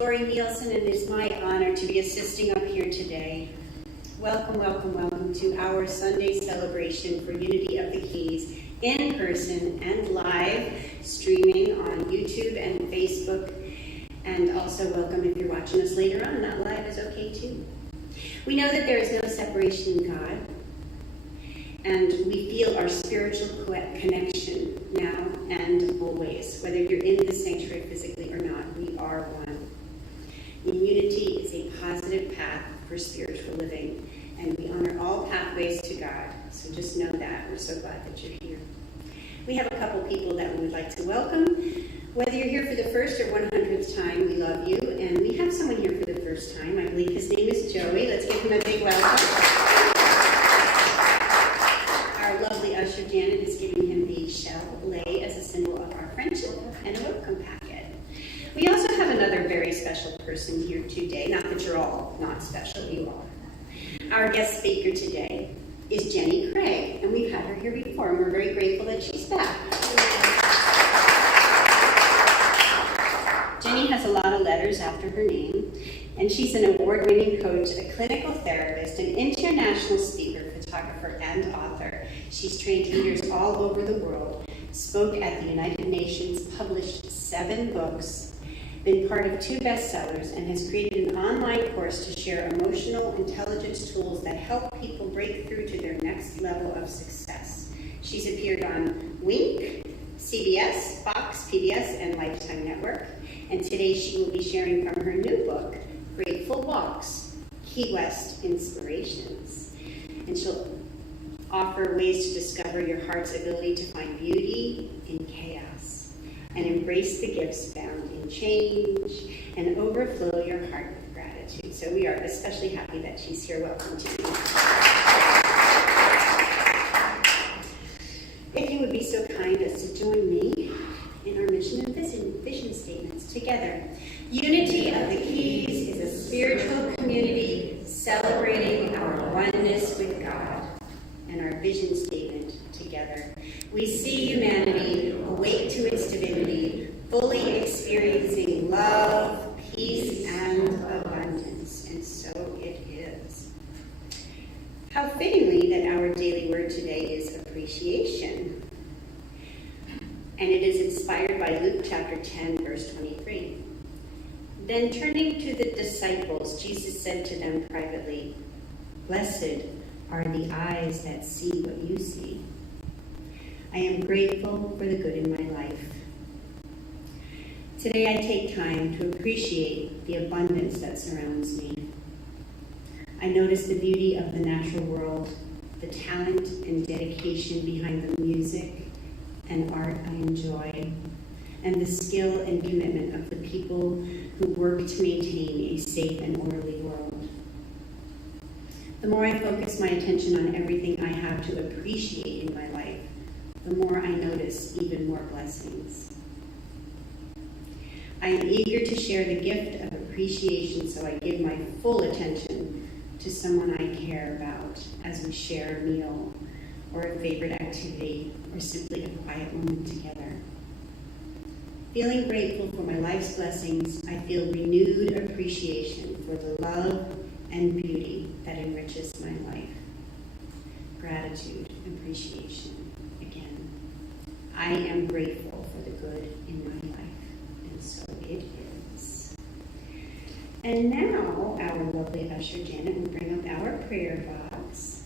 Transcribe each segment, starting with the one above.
Lori Nielsen, and it is my honor to be assisting up here today. Welcome, welcome, welcome to our Sunday celebration for Unity of the Keys, in person and live, streaming on YouTube and Facebook, and also welcome if you're watching us later on. Not live is okay too. We know that there is no separation in God, and we feel our spiritual connection now and always. Whether you're in the sanctuary physically or not, we are one. Unity is a positive path for spiritual living, and we honor all pathways to God. So just know that. We're so glad that you're here. We have a couple people that we would like to welcome. Whether you're here for the first or 100th time, we love you. And we have someone here for the first time. I believe his name is Joey. Let's give him a big welcome. Our lovely usher, Janet, is giving him the shell lei as a symbol of our friendship and a welcome packet. We also have another very special person here today. Not that you're all not special, you are. Our guest speaker today is Jenny Craig, and we've had her here before, and we're very grateful that she's back. Jenny has a lot of letters after her name, and she's an award-winning coach, a clinical therapist, an international speaker, photographer, and author. She's trained leaders all over the world, spoke at the United Nations, published 7 books, been part of 2 bestsellers, and has created an online course to share emotional intelligence tools that help people break through to their next level of success. She's appeared on Wink, CBS, Fox, PBS, and Lifetime Network. And today she will be sharing from her new book, Grateful Walks, Key West Inspirations. And she'll offer ways to discover your heart's ability to find beauty in chaos and embrace the gifts found in change and overflow your heart with gratitude. So we are especially happy that she's here. Welcome to you. If you would be so kind as to join me in our mission and vision statements together. Unity of the Keys is a spiritual community celebrating our oneness with God. And our vision statement together. We see humanity awake to its divinity, fully experiencing love, peace, and abundance. And so it is. How fittingly that our daily word today is appreciation. And it is inspired by Luke chapter 10, verse 23. Then turning to the disciples, Jesus said to them privately, "Blessed are the eyes that see what you see." I am grateful for the good in my life. Today I take time to appreciate the abundance that surrounds me. I notice the beauty of the natural world, the talent and dedication behind the music and art I enjoy, and the skill and commitment of the people who work to maintain a safe and orderly world. The more I focus my attention on everything I have to appreciate in my life, the more I notice even more blessings. I am eager to share the gift of appreciation, so I give my full attention to someone I care about as we share a meal or a favorite activity or simply a quiet moment together. Feeling grateful for my life's blessings, I feel renewed appreciation for the love and beauty that enriches my life. Gratitude, appreciation, again. I am grateful for the good in my life, and so it is. And now, our lovely usher Janet will bring up our prayer box.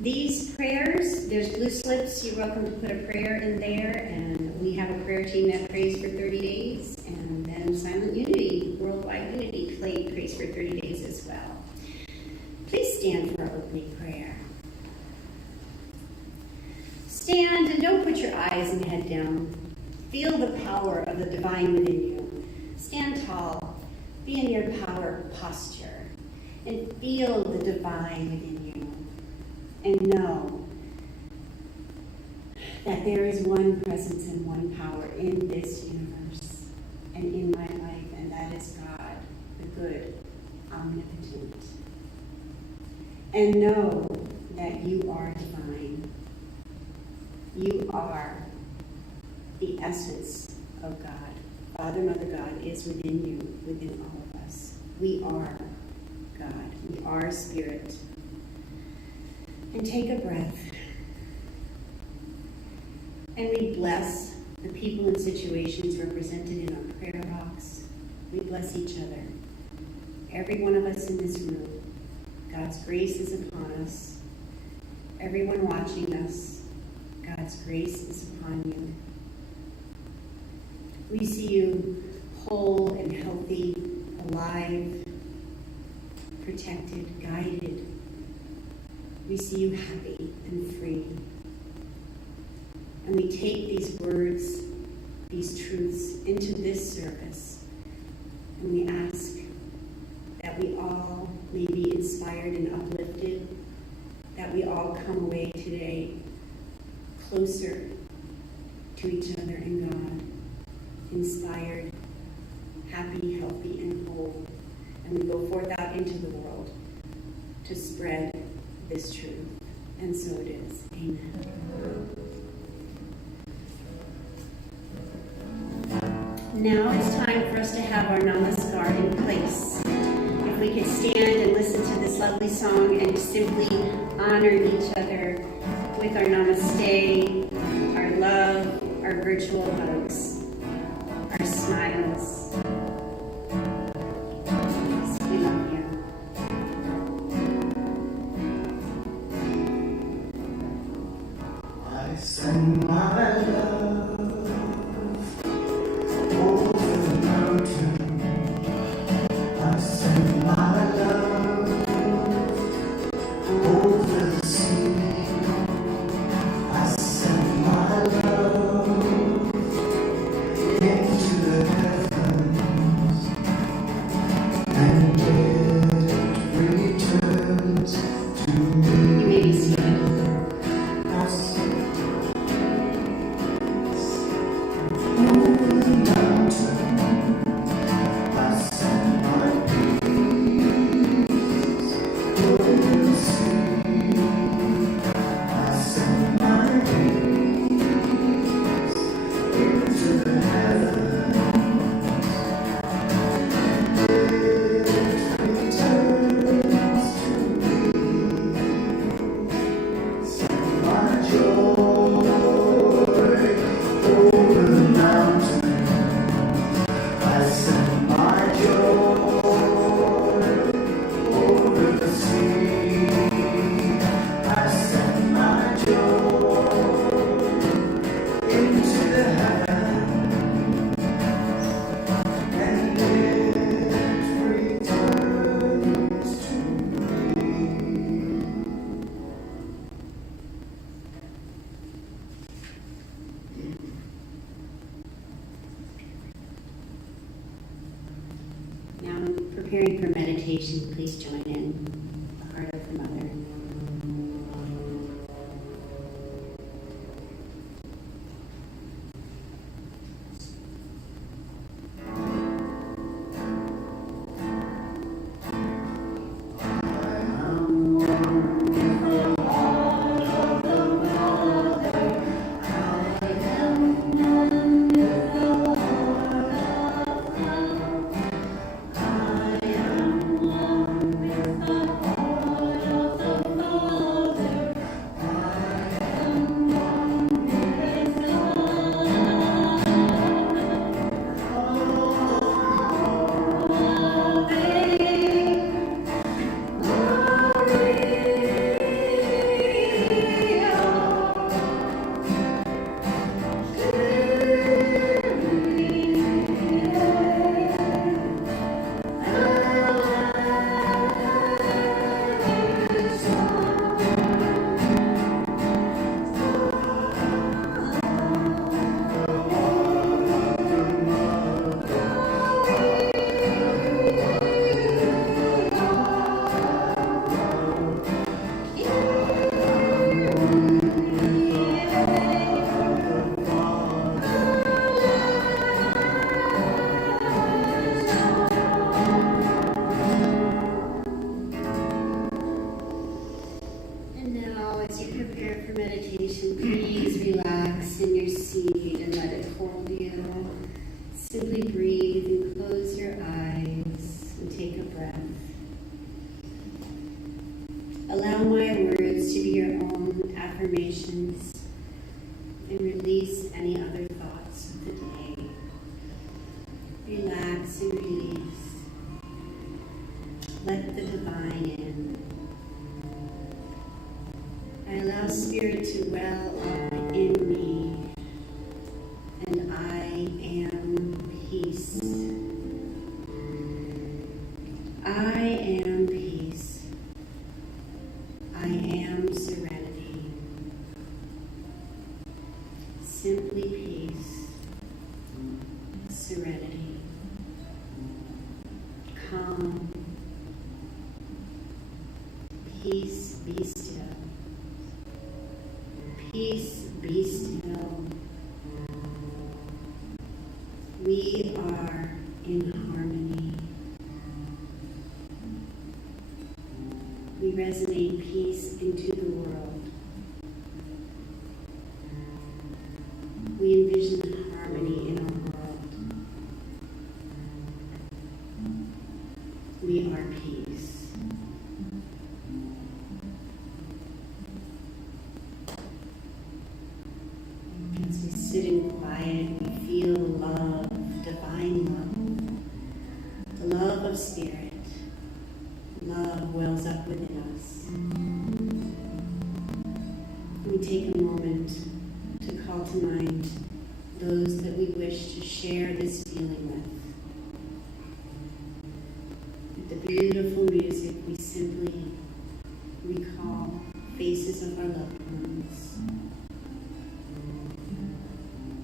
These prayers, there's blue slips. You're welcome to put a prayer in there, and we have a prayer team that prays for 30 days, and then Silent Unity, Worldwide Unity, prays for 30 days as well. Please stand for our opening prayer. Stand and don't put your eyes and head down. Feel the power of the divine within you. Stand tall. Be in your power posture, and feel the divine within you. And know that there is one presence and one power in this universe and in my life, and that is God, the good, omnipotent. And know that you are divine. You are the essence of God, Father, Mother, God is within you, within all of us. We are God. We are spirit. And take a breath. And we bless the people and situations represented in our prayer box. We bless each other. Every one of us in this room. God's grace is upon us. Everyone watching us, God's grace is upon you. We see you whole and healthy, alive, protected, guided. We see you happy and free. And we take these words, these truths into this service, and we ask that we all may be inspired and uplifted, that we all come away today closer to each other and God, inspired, happy, healthy, and whole. And we go forth out into the world to spread this truth. And so it is. Amen. Now it's time for us to have our namaskar in place. If we could stand and listen to this lovely song and simply honor each other with our namaste, our love, our virtual hugs, our smiles. We love you. I send my love over the mountain. I send my love over the sea. I send my love into the heavens, and it returns to me. You may be seated. I send over the mountain. I send my peace over the sea. I send my peace into the heavens, and it returns to me. Send my joy over the mountain. I send my joy over the sea. I send my joy into the heavens, and it returns to me. Now, preparing for meditation, please join in the heart of the Mother. I am one with the heart of the Mother. I am one with the heart of love. I am one with the affirmations and release any other thoughts of the day. Relax and release. Let the divine in. I allow Spirit to well up in me, and I am peace. I am peace. I am serenity. Simply peace, serenity, calm, peace, be still. Peace, be still. We are in harmony. We resonate peace into the world. We envision harmony in our world. We are peace. As we sit in quiet, we feel love, divine love, the love of Spirit. Love wells up within us. We take a moment to call to mind those that we wish to share this feeling with. With the beautiful music, we simply recall faces of our loved ones.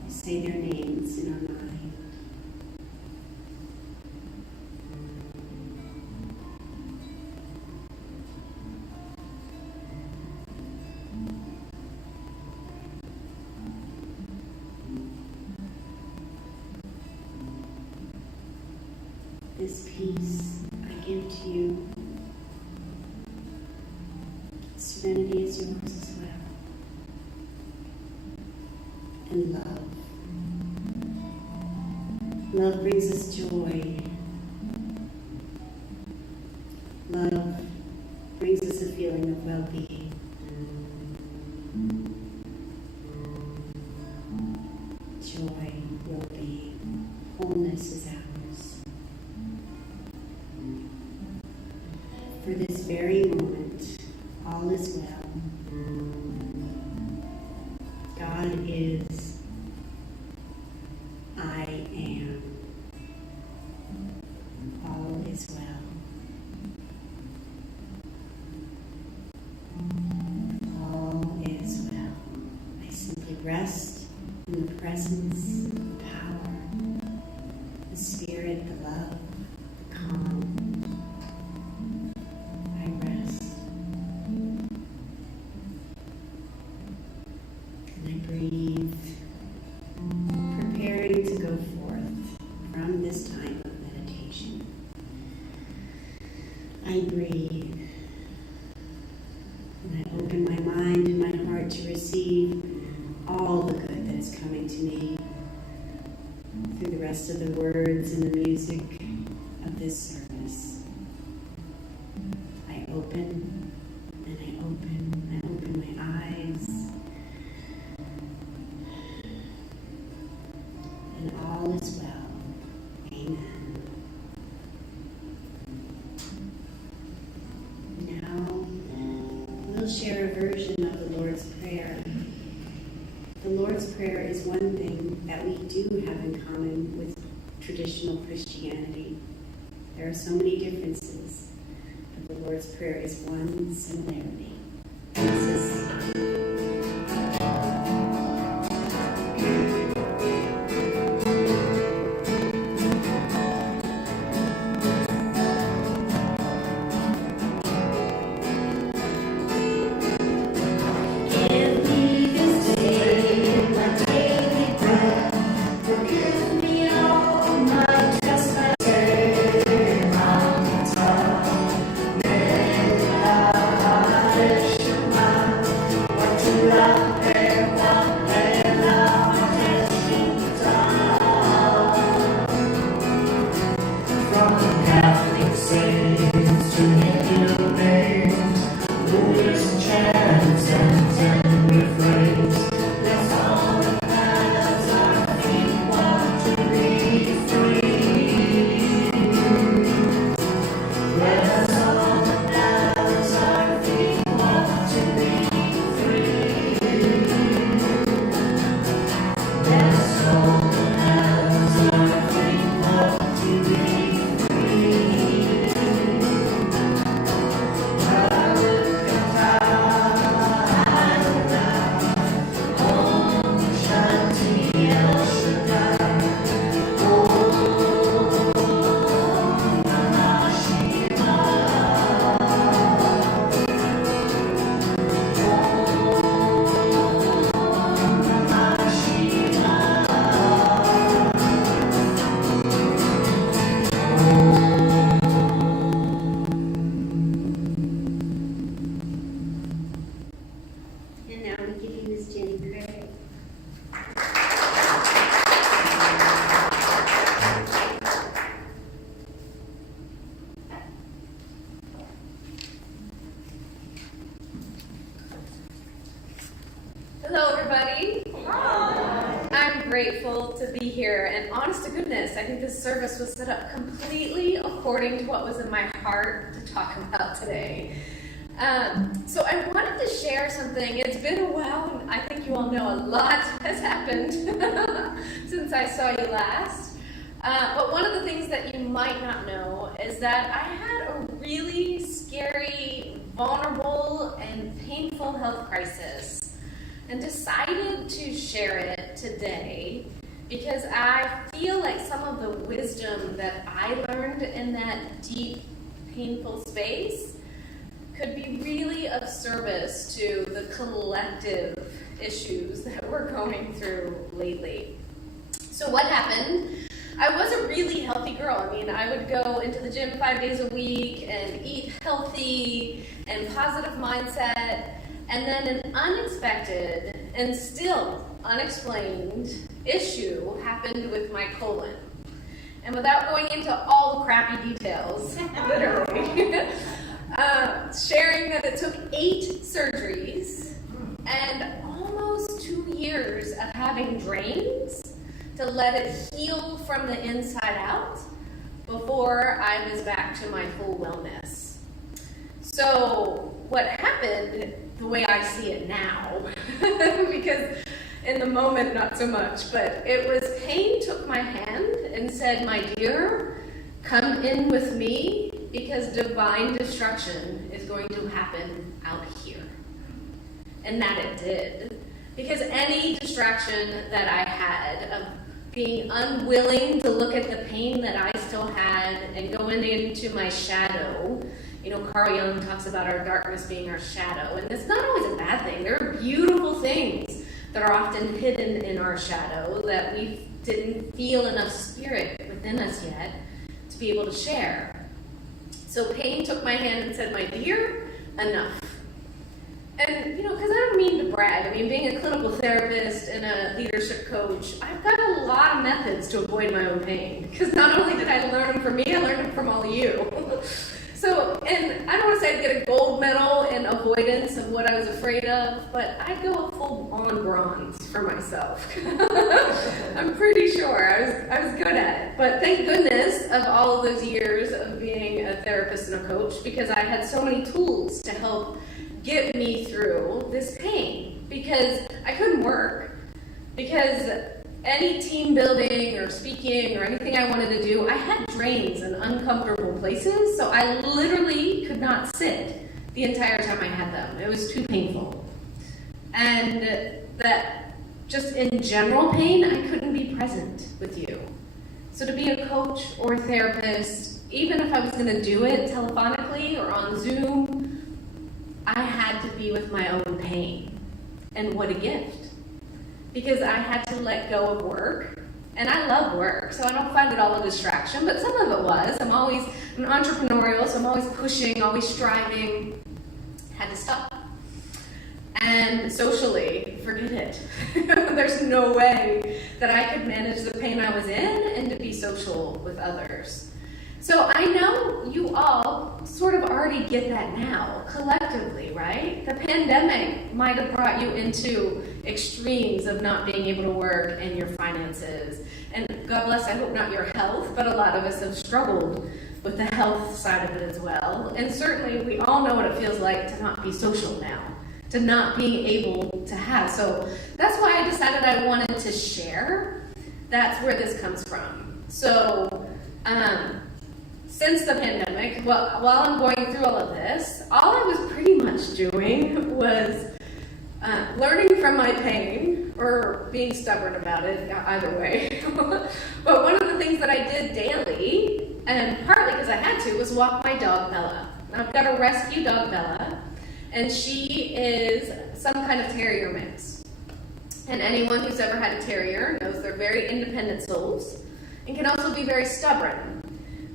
Say their names in our mind. This peace I give to you. Serenity is yours as well. And love. Love brings us joy. Love brings us a feeling of well-being. Joy, well-being, wholeness is ours. For this very moment, all is well. God is, I am. All is well. All is well. I simply rest in the presence, the power, the Spirit, the love, the calm. Breathe, preparing to go forth from this time of meditation. I breathe, and I open my mind and my heart to receive all the good that is coming to me through the rest of the words and the music of this service. I open, and I open my eyes. And all is well. Amen. Now, we'll share a version of the Lord's Prayer. The Lord's Prayer is one thing that we do have in common with traditional Christianity. There are so many differences, but the Lord's Prayer is one similarity. Hello, everybody. Hi. I'm grateful to be here, and honest to goodness, I think this service was set up completely according to what was in my heart to talk about today. So I wanted to share something. It's been a while, and I think you all know a lot has happened since I saw you last. But one of the things that you might not know is that I had a really scary, vulnerable, and painful health crisis, and decided to share it today because I feel like some of the wisdom that I learned in that deep, painful space could be really of service to the collective issues that we're going through lately. So what happened? I was a really healthy girl. I mean, I would go into the gym 5 days a week and eat healthy and positive mindset. And then an unexpected and still unexplained issue happened with my colon. And without going into all the crappy details, literally, sharing that it took 8 surgeries and almost 2 years of having drains to let it heal from the inside out before I was back to my full wellness. So what happened, the way I see it now, because in the moment not so much, but it was pain took my hand and said, "My dear, come in with me because divine destruction is going to happen out here." And that it did. Because any distraction that I had of being unwilling to look at the pain that I still had and going into my shadow. You know, Carl Jung talks about our darkness being our shadow, and it's not always a bad thing. There are beautiful things that are often hidden in our shadow that we didn't feel enough spirit within us yet to be able to share. So pain took my hand and said, "My dear, enough." And, you know, because I don't mean to brag. I mean, being a clinical therapist and a leadership coach, I've got a lot of methods to avoid my own pain. Because not only did I learn them from me, I learned them from all of you. So, and I don't want to say I'd get a gold medal in avoidance of what I was afraid of, but I'd go a full-on bronze for myself. I'm pretty sure I was good at it. But thank goodness of all of those years of being a therapist and a coach, because I had so many tools to help get me through this pain, because I couldn't work, because any team building or speaking or anything I wanted to do, I had drains in uncomfortable places, so I literally could not sit the entire time I had them. It was too painful. And that just in general pain, I couldn't be present with you. So to be a coach or a therapist, even if I was going to do it telephonically or on Zoom, I had to be with my own pain. And what a gift. Because I had to let go of work. And I love work, so I don't find it all a distraction, but some of it was. I'm entrepreneurial, so I'm always pushing, always striving. Had to stop. And socially, forget it. There's no way that I could manage the pain I was in and to be social with others. So I know you all sort of already get that now, collectively, right? The pandemic might have brought you into extremes of not being able to work and your finances. And God bless, I hope not your health, but a lot of us have struggled with the health side of it as well. And certainly we all know what it feels like to not be social now, to not being able to have. So that's why I decided I wanted to share. That's where this comes from. So, since the pandemic, while I'm going through all of this, all I was pretty much doing was learning from my pain, or being stubborn about it, either way. But one of the things that I did daily, and partly because I had to, was walk my dog, Bella. I've got a rescue dog, Bella, and she is some kind of terrier mix. And anyone who's ever had a terrier knows they're very independent souls and can also be very stubborn.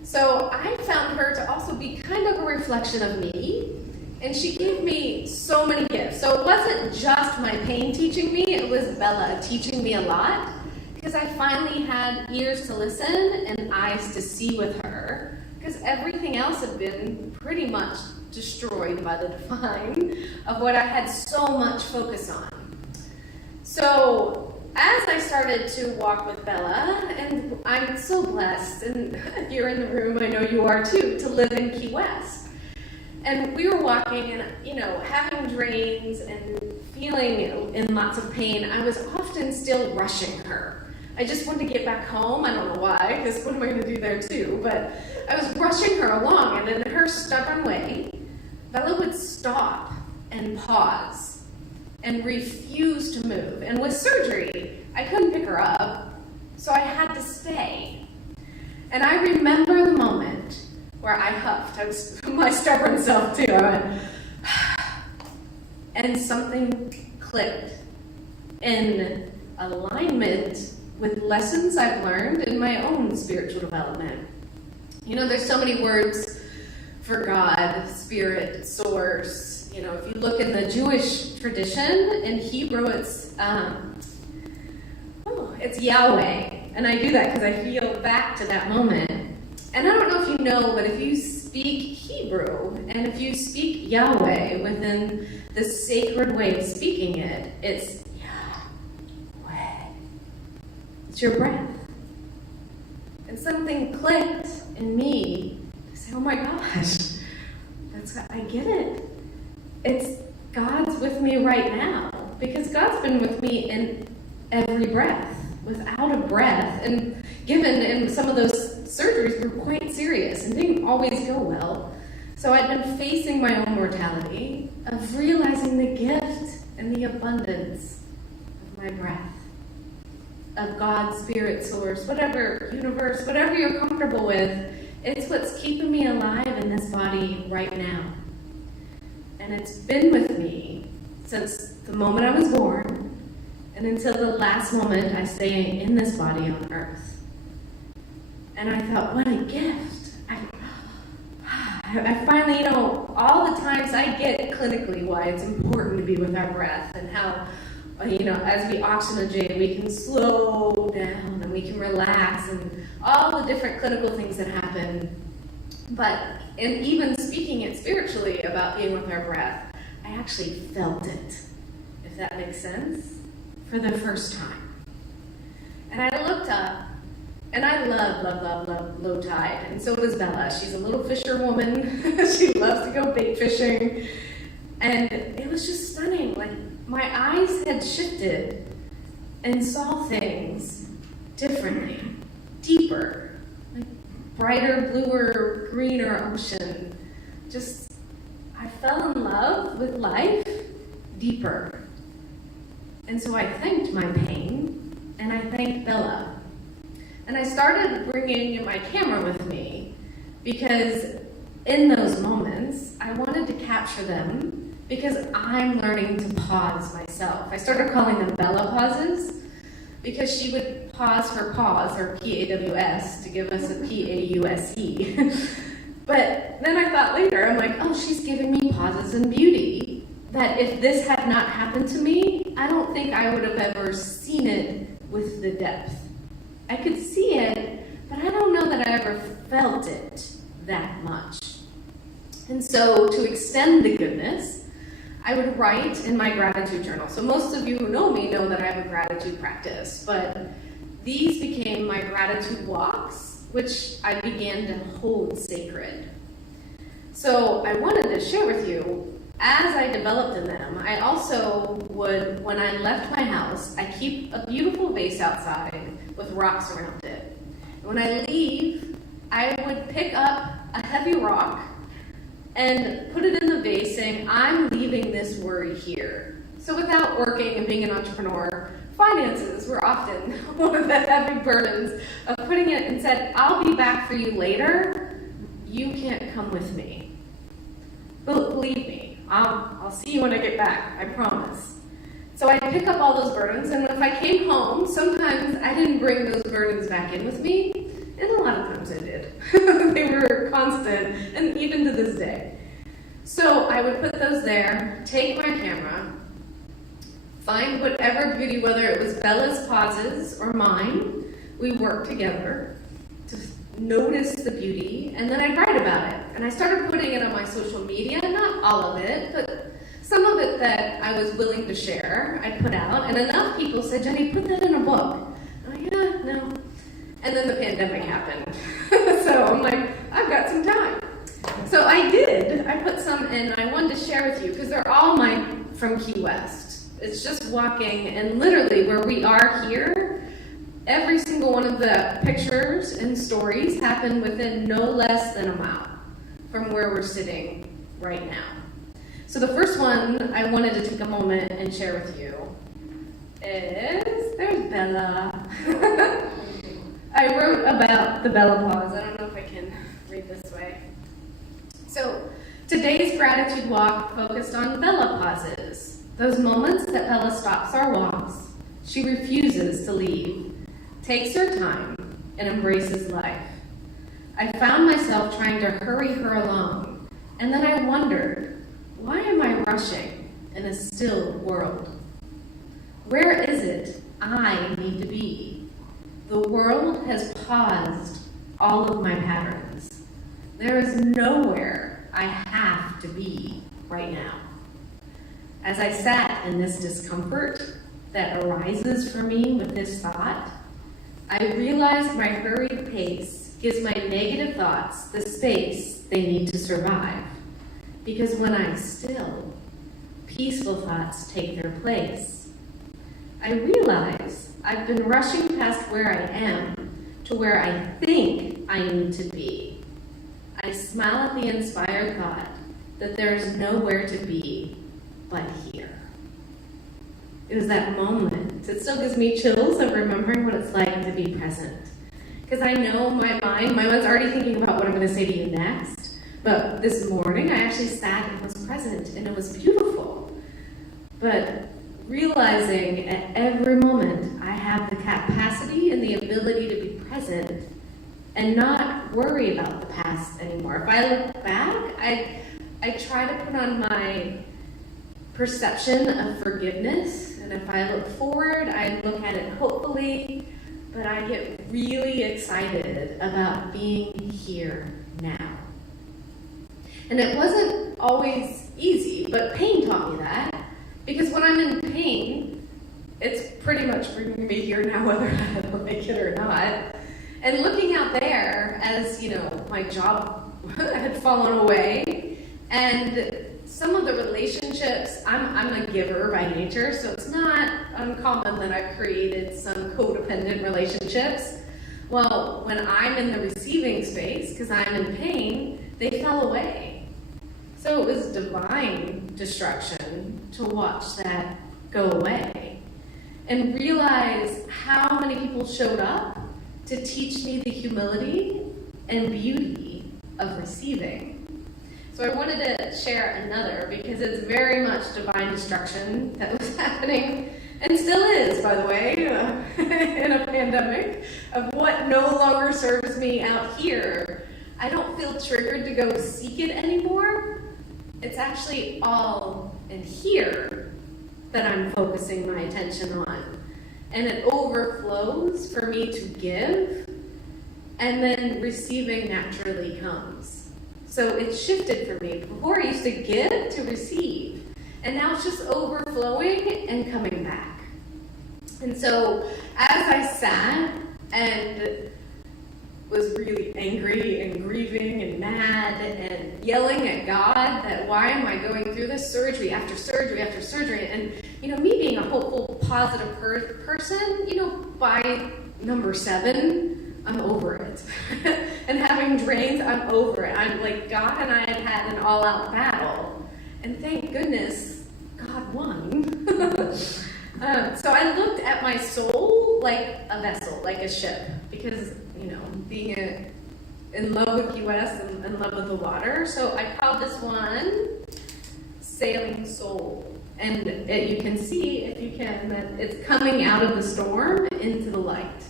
So I found her to also be kind of a reflection of me, and she gave me so many gifts. So it wasn't just my pain teaching me, it was Bella teaching me a lot, because I finally had ears to listen and eyes to see with her, because everything else had been pretty much destroyed by the divine of what I had so much focus on. So as I started to walk with Bella, and I'm so blessed, and if you're in the room, I know you are too, to live in Key West. And we were walking and, having drains and feeling in lots of pain. I was often still rushing her. I just wanted to get back home. I don't know why, because what am I going to do there too? But I was rushing her along, and in her stubborn way, Bella would stop and pause and refuse to move. And with surgery, I couldn't pick her up, so I had to stay. And I remember the moment where I huffed. I was my stubborn self too. I went, and something clicked in alignment with lessons I've learned in my own spiritual development. There's so many words for God, spirit, source. If you look in the Jewish tradition, in Hebrew it's Yahweh. And I do that because I feel back to that moment. And I don't know if you know, but if you speak Hebrew, and if you speak Yahweh within the sacred way of speaking it, it's Yahweh. It's your breath. And something clicked in me to say, oh my gosh, I get it. It's God's with me right now, because God's been with me in every breath. Without a breath, and given in some of those surgeries were quite serious and didn't always go well. So I'd been facing my own mortality of realizing the gift and the abundance of my breath, of God's spirit source, whatever universe, whatever you're comfortable with. It's what's keeping me alive in this body right now. And it's been with me since the moment I was born and until the last moment I stay in this body on earth. And I thought, what a gift. I finally, all the times I get clinically why it's important to be with our breath, and how, as we oxygenate, we can slow down and we can relax, and all the different clinical things that happen. And even speaking it spiritually about being with our breath, I actually felt it, if that makes sense, for the first time. And I looked up, and I love low tide, and so does Bella. She's a little fisherwoman. She loves to go bait fishing. And it was just stunning. Like, my eyes had shifted and saw things differently, deeper, like brighter, bluer, greener ocean. Just, I fell in love with life deeper. And so I thanked my pain, and I thanked Bella. And I started bringing my camera with me because in those moments, I wanted to capture them because I'm learning to pause myself. I started calling them Bella pauses because she would pause her pause, or PAWS, to give us a PAUSE. But then I thought later, I'm like, oh, she's giving me pauses in beauty. That if this had not happened to me, I don't think I would have ever seen it with the depth. I could see it, but I don't know that I ever felt it that much. And so to extend the goodness, I would write in my gratitude journal. So most of you who know me know that I have a gratitude practice, but these became my gratitude walks, which I began to hold sacred. So I wanted to share with you, as I developed in them, I also would, when I left my house, I keep a beautiful vase outside with rocks around it. And when I leave, I would pick up a heavy rock and put it in the vase saying, I'm leaving this worry here. So without working and being an entrepreneur, finances were often one of the heavy burdens of putting it and said, I'll be back for you later. You can't come with me. But believe me, I'll see you when I get back, I promise. So I'd pick up all those burdens, and if I came home, sometimes I didn't bring those burdens back in with me, and a lot of times I did. They were constant, and even to this day. So I would put those there, take my camera, find whatever beauty, whether it was Bella's pauses or mine, we worked together to notice the beauty, and then I'd write about it. And I started putting it on my social media, not all of it, but some of it that I was willing to share, I put out, and enough people said, Jenny, put that in a book. I'm like, yeah, no. And then the pandemic happened. So I'm like, I've got some time. So I did. I put some in, I wanted to share with you, because they're all from Key West. It's just walking, and literally where we are here, every single one of the pictures and stories happened within no less than a mile from where we're sitting right now. So the first one I wanted to take a moment and share with you is, there's Bella. I wrote about the Bella pause. I don't know if I can read this way. So today's gratitude walk focused on Bella pauses, those moments that Bella stops our walks. She refuses to leave, takes her time, and embraces life. I found myself trying to hurry her along, and then I wondered, why am I rushing in a still world? Where is it I need to be? The world has paused all of my patterns. There is nowhere I have to be right now. As I sat in this discomfort that arises for me with this thought, I realized my hurried pace gives my negative thoughts the space they need to survive. Because when I'm still, peaceful thoughts take their place. I realize I've been rushing past where I am to where I think I need to be. I smile at the inspired thought that there's nowhere to be but here. It was that moment. It still gives me chills of remembering what it's like to be present. Because I know my mind's already thinking about what I'm going to say to you next. But this morning, I actually sat and was present, and it was beautiful. But realizing at every moment I have the capacity and the ability to be present and not worry about the past anymore. If I look back, I try to put on my perception of forgiveness, and if I look forward, I look at it hopefully, but I get really excited about being here now. And it wasn't always easy, but pain taught me that. Because when I'm in pain, it's pretty much bringing me here now, whether I like it or not. And looking out there as, my job had fallen away, and some of the relationships, I'm a giver by nature, so it's not uncommon that I've created some codependent relationships. Well, when I'm in the receiving space, because I'm in pain, they fell away. So it was divine destruction to watch that go away and realize how many people showed up to teach me the humility and beauty of receiving. So I wanted to share another because it's very much divine destruction that was happening and still is, by the way, in a pandemic of what no longer serves me out here. I don't feel triggered to go seek it anymore. It's actually all in here that I'm focusing my attention on. And it overflows for me to give, and then receiving naturally comes. So it's shifted for me. Before I used to give to receive, and now it's just overflowing and coming back. And so as I sat and was really angry and grieving and mad and yelling at God that why am I going through this surgery after surgery after surgery? And, me being a hopeful, positive person, by number 7, I'm over it. And having drains, I'm over it. I'm like, God and I had an all-out battle. And thank goodness, God won. So I looked at my soul like a vessel, like a ship, because, being in love with Key West and in love with the water. So I called this one Sailing Soul. And you can see, if you can, that it's coming out of the storm into the light.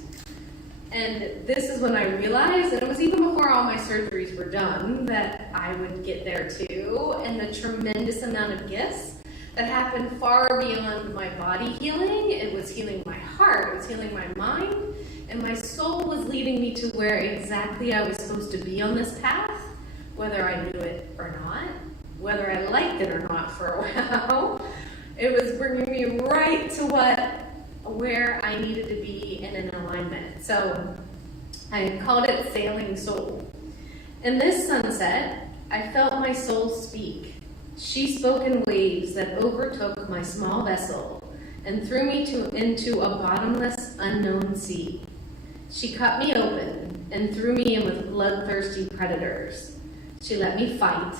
And this is when I realized, and it was even before all my surgeries were done, that I would get there too, and the tremendous amount of gifts that happened far beyond my body healing. It was healing my heart, it was healing my mind, and my soul was leading me to where exactly I was supposed to be on this path, whether I knew it or not. whether I liked it or not for a while. It was bringing me right to where I needed to be in an alignment. So I called it Sailing Soul. In this sunset, I felt my soul speak. She spoke in waves that overtook my small vessel and threw me into a bottomless, unknown sea. She cut me open and threw me in with bloodthirsty predators. She let me fight,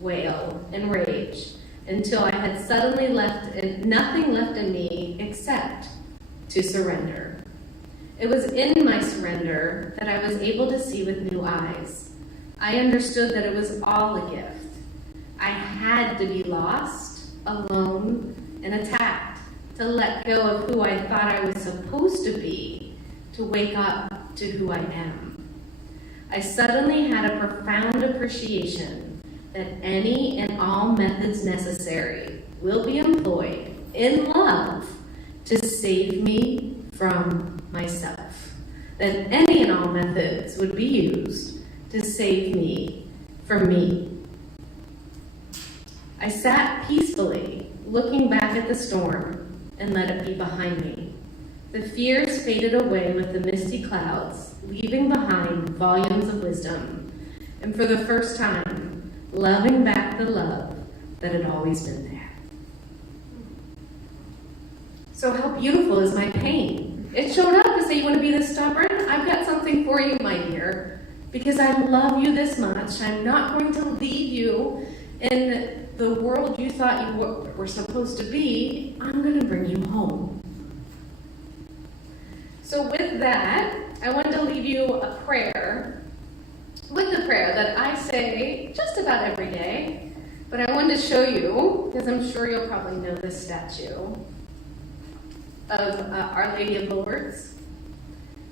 wail, and rage until I had suddenly nothing left in me except to surrender. It was in my surrender that I was able to see with new eyes. I understood that it was all a gift. I had to be lost, alone, and attacked to let go of who I thought I was supposed to be, to wake up to who I am. I suddenly had a profound appreciation that any and all methods necessary will be employed in love to save me from myself. That any and all methods would be used to save me from me. I sat peacefully, looking back at the storm, and let it be behind me. The fears faded away with the misty clouds, leaving behind volumes of wisdom, and for the first time, loving back the love that had always been there. So how beautiful is my pain? It showed up to say, you want to be this stubborn? I've got something for you, my dear. Because I love you this much, I'm not going to leave you in the world you thought you were supposed to be. I'm going to bring you home. So with that, I wanted to leave you a prayer, with the prayer that I say just about every day. But I wanted to show you, because I'm sure you'll probably know this statue of Our Lady of Lourdes.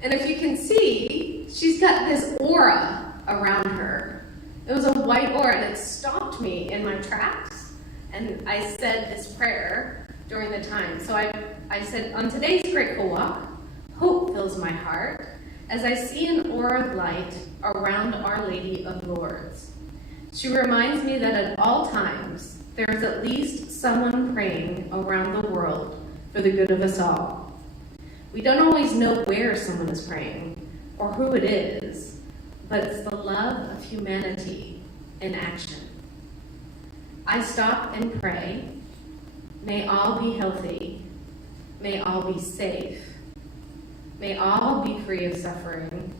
And if you can see, she's got this aura around her. It was a white aura, and it stopped me in my tracks. And I said this prayer during the time. So I said, on today's grateful walk, hope fills my heart as I see an aura of light around Our Lady of Lourdes. She reminds me that at all times, there is at least someone praying around the world for the good of us all. We don't always know where someone is praying or who it is, but it's the love of humanity in action. I stop and pray. May all be healthy. May all be safe. May all be free of suffering.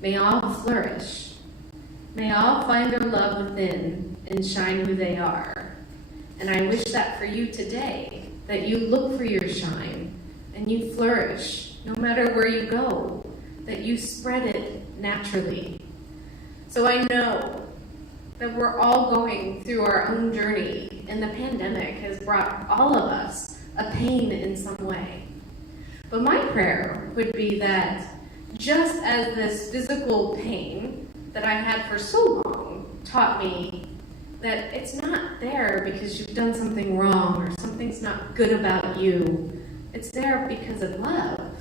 May all flourish. May all find their love within and shine who they are. And I wish that for you today, that you look for your shine and you flourish no matter where you go, that you spread it naturally. So I know that we're all going through our own journey, and the pandemic has brought all of us a pain in some way. But my prayer would be that just as this physical pain that I had for so long taught me that it's not there because you've done something wrong or something's not good about you. It's there because of love.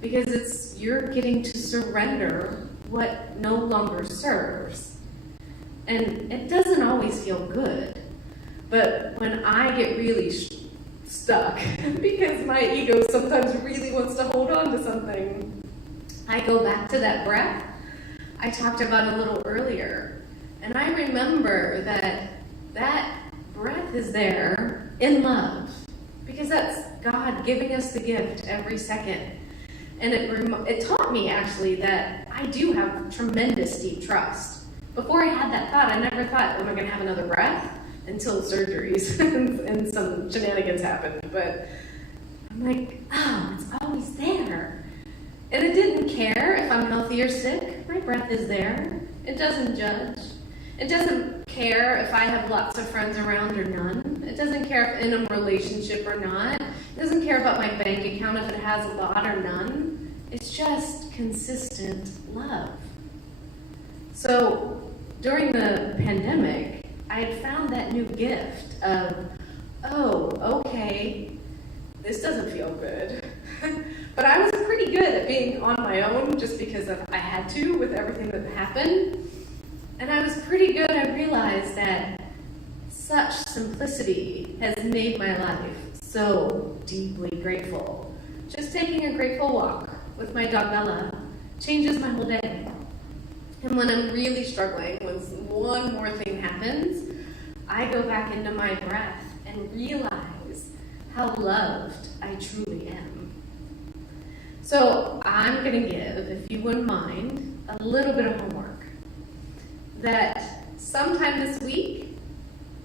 Because you're getting to surrender what no longer serves. And it doesn't always feel good. But when I get really stuck, because my ego sometimes really wants to hold on to something, I go back to that breath I talked about a little earlier. And I remember that breath is there in love, because that's God giving us the gift every second. And it taught me actually that I do have tremendous deep trust. Before I had that thought, I never thought, am I going to have another breath? Until surgeries and some shenanigans happened. But I'm like, oh, it's always there. And it didn't care if I'm healthy or sick. My breath is there. It doesn't judge. It doesn't care if I have lots of friends around or none. It doesn't care if in a relationship or not. It doesn't care about my bank account if it has a lot or none. It's just consistent love. So during the pandemic, I had found that new gift of, oh, okay, this doesn't feel good. But I was pretty good at being on my own just because I had to with everything that happened. And I was pretty good. I realized that simplicity has made my life so deeply grateful. Just taking a grateful walk with my dog Bella changes my whole day. And when I'm really struggling, when one more thing happens, I go back into my breath and realize how loved I truly am. So I'm going to give, if you wouldn't mind, a little bit of homework. That sometime this week,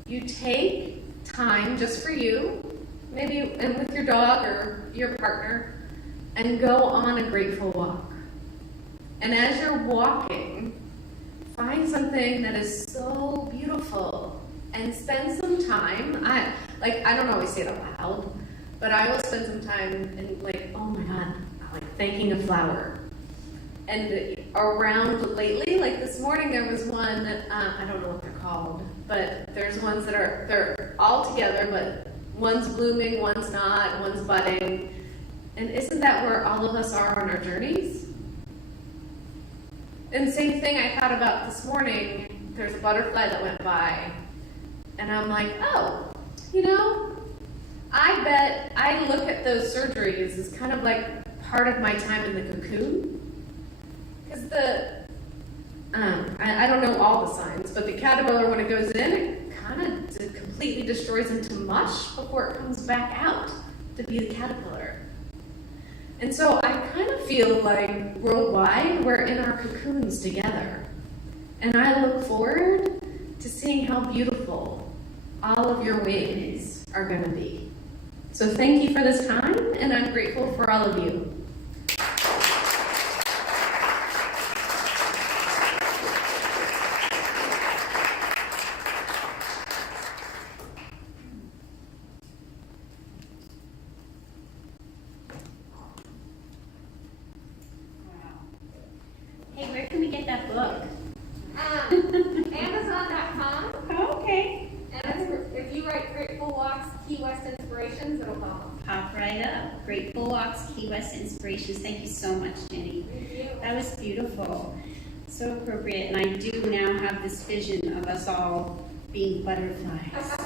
you take time just for you, maybe and with your dog or your partner, and go on a grateful walk. And as you're walking, find something that is so beautiful and spend some time. I don't always say it out loud, but I will spend some time and oh my God, thanking a flower. And around lately, this morning, there was one that, I don't know what they're called, but there's ones that they're all together, but one's blooming, one's not, one's budding. And isn't that where all of us are on our journeys? And the same thing I thought about this morning, there's a butterfly that went by, and I'm like, oh, I bet I look at those surgeries as kind of part of my time in the cocoon. Because I don't know all the signs, but the caterpillar, when it goes in, it kind of completely destroys into mush before it comes back out to be the caterpillar. And so I kind of feel like worldwide, we're in our cocoons together. And I look forward to seeing how beautiful all of your wings are going to be. So thank you for this time, and I'm grateful for all of you. Hey, where can we get that book? Amazon.com. Oh, okay. And if you write Grateful Walks, Key West Inspirations, it'll come up. Pop right up. Grateful Walks, Key West Inspirations. Thank you so much, Jenny. Thank you. That was beautiful. So appropriate. And I do now have this vision of us all being butterflies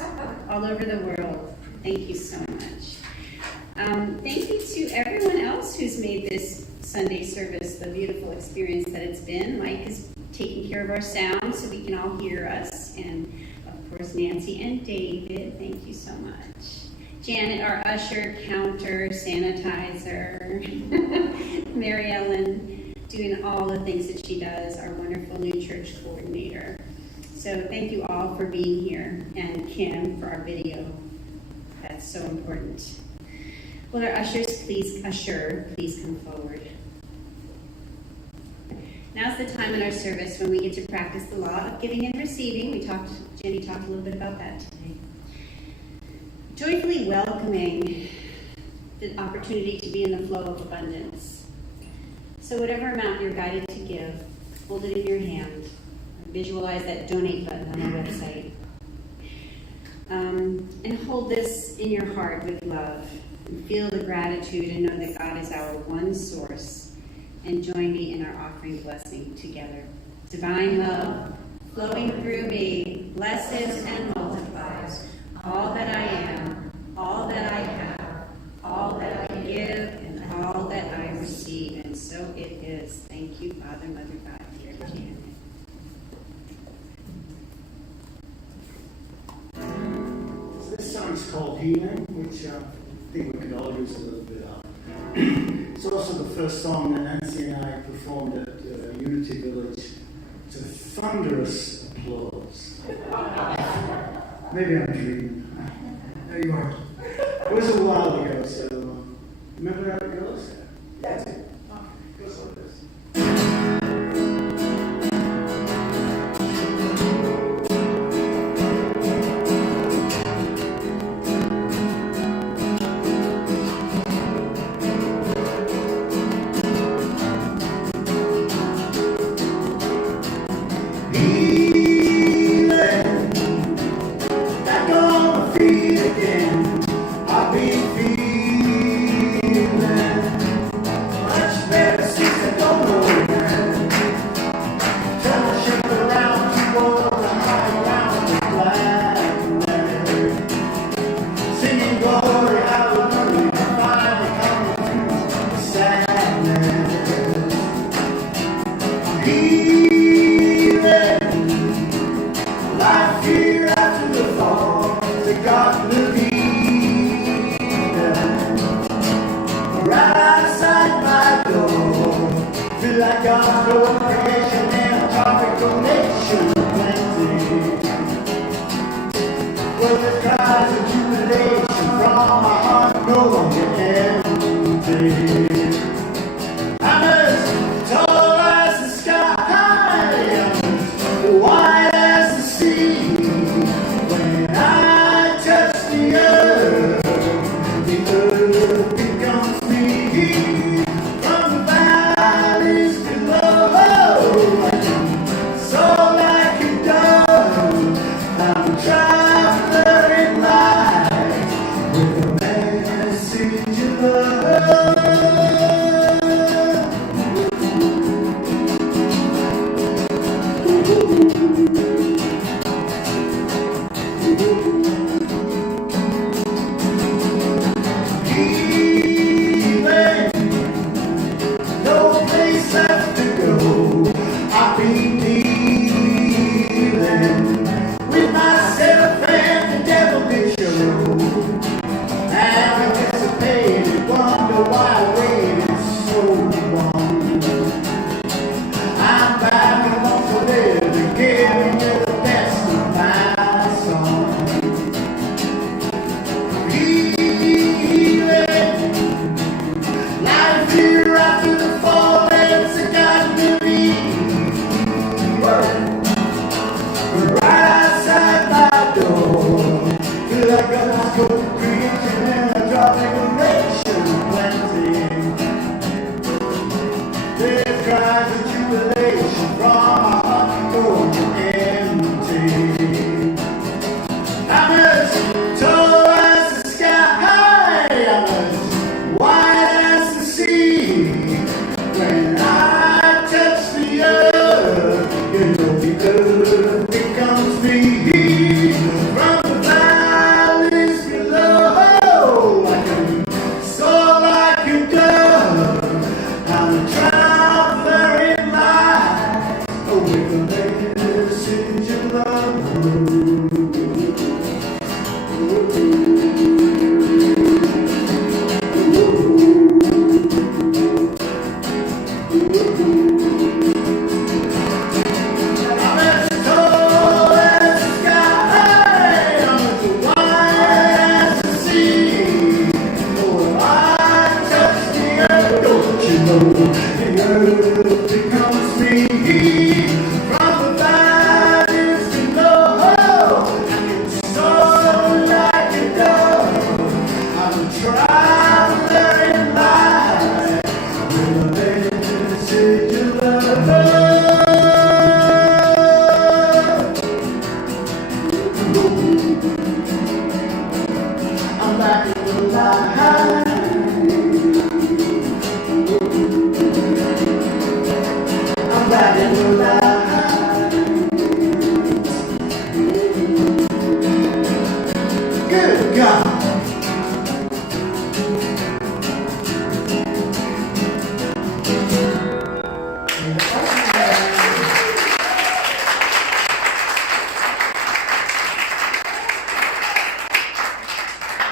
all over the world. Thank you so much. Thank you to everyone else who's made this Sunday service the beautiful experience that it's been. Mike is taking care of our sound so we can all hear us. And of course, Nancy and David, thank you so much. Janet, our usher, counter, sanitizer. Mary Ellen, doing all the things that she does, our wonderful new church coordinator. So thank you all for being here, and Kim for our video. That's so important. Will our ushers please come forward. Now's the time in our service when we get to practice the law of giving and receiving. Jenny talked a little bit about that today. Joyfully welcoming the opportunity to be in the flow of abundance. So whatever amount you're guided to give, hold it in your hand. Visualize that donate button on our website. And hold this in your heart with love. And feel the gratitude and know that God is our one source. And join me in our offering blessing together. Divine love flowing through me blesses and multiplies all that I am, all that I have, all that I give, and all that I receive. And so it is. Thank you, Father, Mother, God, dear Janet. This song's called Healing, which I think we could all use a little bit of. It's also the first song that Nancy and I performed at Unity Village to thunderous applause. Maybe I'm dreaming. There you are. It was a while ago, so remember how it goes? That's it. It goes like this. Back on my feet again. I'll be feeling Life here after the fall, they got to be right outside my door. Feel like God's no creation and a tropical nation plenty. Well, the cries of jubilation from my heart no longer empty. I'm as tall as the sky, I'm as wide as the sea. When I touch the earth becomes me. From the valleys below, I can soar like a dove. I'm a traveler in life with a message of love. Healing, no place left to go. I've been dealing with myself and the devil did show. I've anticipated, wonder why I waited so long. I'm back and want to live and giving you the best of my song. Healing, life here after the fall, it's a God to me. Right outside my door, feel like God's co-creation and a tropical nation plenty. There's cries of jubilation from my heart going empty. I'm as tall as the sky, I'm as wide as the sea. When I touch the earth, you know the earth becomes me. From the valleys below, I can soar like a dove. I'm a traveler in life with a message of love. I'm as tall as the sky, I'm as wide as the sea. Oh, I touch the earth, don't you know the earth becomes me. From the valleys below, I can soar like a dove. I'm a traveler in life with a message of love. I'm back in the light. I'm back in the light. Good God.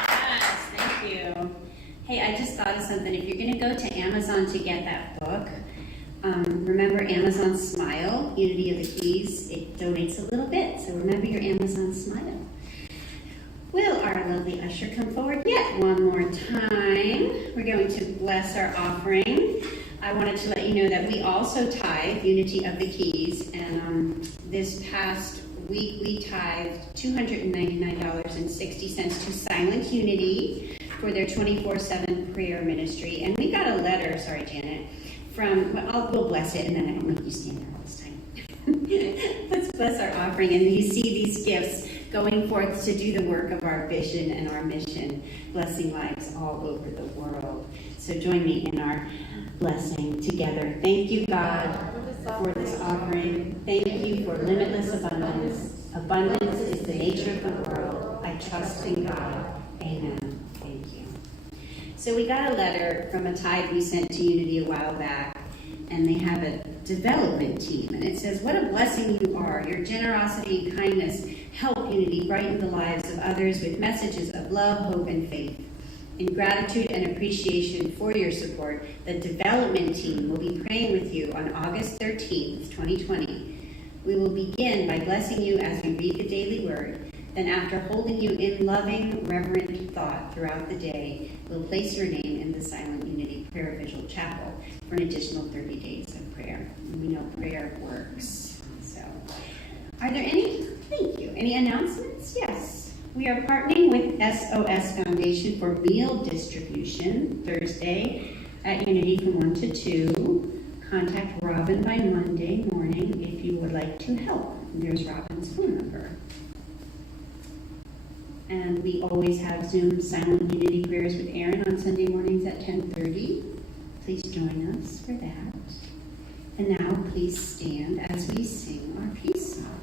Yes, thank you. Hey, I just thought of something. If you're going to go to Amazon to get that book, remember Amazon Smile, Unity of the Keys. It donates a little bit, so remember your Amazon Smile. Will our lovely usher come forward yet one more time? We're going to bless our offering. I wanted to let you know that we also tithe Unity of the Keys, and this past week we tithed $299.60 to Silent Unity for their 24/7 prayer ministry. And we got a letter, sorry Janet, from, we'll bless it and then I don't make you stand there all this time. Let's bless our offering, and you see these gifts going forth to do the work of our vision and our mission, blessing lives all over the world. So join me in our blessing together. Thank you, God, for this offering. Thank you for limitless abundance. Abundance is the nature of the world. I trust in God. Amen. Thank you. So we got a letter from a tithe we sent to Unity a while back, and they have a development team. And it says, what a blessing you are. Your generosity and kindness help Unity brighten the lives of others with messages of love, hope, and faith. In gratitude and appreciation for your support, the development team will be praying with you on August 13th, 2020. We will begin by blessing you as we read the daily word. Then after holding you in loving, reverent thought throughout the day, we'll place your name in the Silent Unity Prayer Vigil Chapel for an additional 30 days of prayer. And we know prayer works. So, are there any announcements? Yes. We are partnering with SOS Foundation for meal distribution Thursday at Unity from 1 to 2. Contact Robin by Monday morning if you would like to help. There's Robin's phone number. And we always have Zoom Silent Unity prayers with Aaron on Sunday mornings at 10:30. Please join us for that. And now please stand as we sing our peace song.